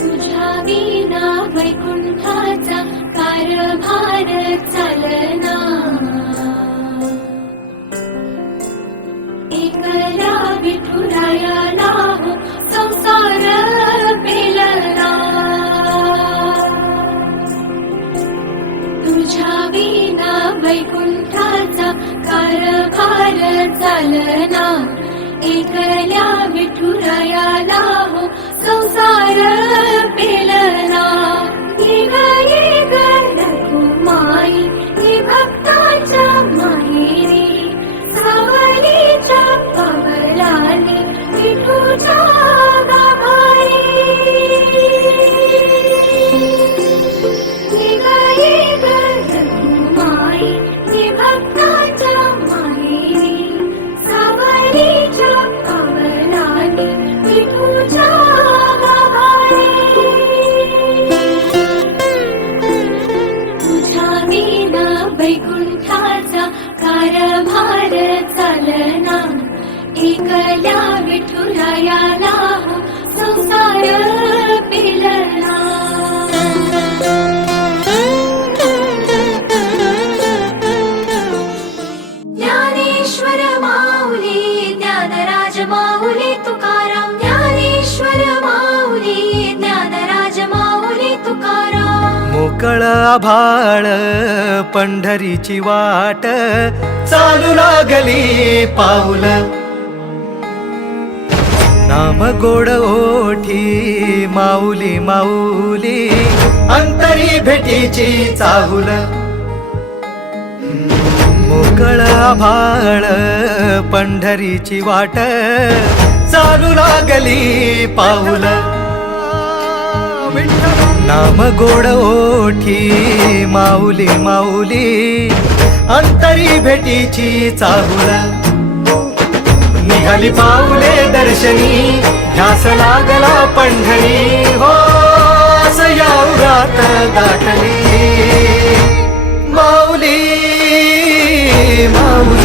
तुझ्या विना वैकुंठाचा कारभार चालना, एकला विठुरायाला हो संसार पेलना. तुझ्या विना वैकुंठाचा कारभार चालना, एकल्या विठुरायाला हो संसार पेलना. येग रघुमाई ही भक्ताच्या माहेरी, सावलीच्या पवलाने विठूच्या गाभारी. येग रघुमाई ही भक्ताच्या माहेरी, सावलीच्या पवलाने विठूच्या गाभारी. तुझ्या विना वैकुंठाचा कारभार चालना, एकल्या विठुरायाला हो संसार पेलना. ज्ञानेश्वर माऊली ज्ञानराज माऊली तुकाराम, ज्ञानेश्वर माऊली ज्ञानराज माऊली तुकाराम. मोकळ आभाळ पंढरीची वाट, चालू लागली पाऊल. नाम गोड ओठी माऊली माऊली, अंतरी भेटीची चाहुल. मोकळ आभाळ पंढरीची वाट, चालू लागली पाऊल. नाम गोड ओठी माऊली माऊली, अंतरी भेटीची चाहुल. निघाली पाऊले दर्शनी, ध्यास लागला पंढरी. हो असं या उरात दाटली माऊली माऊली.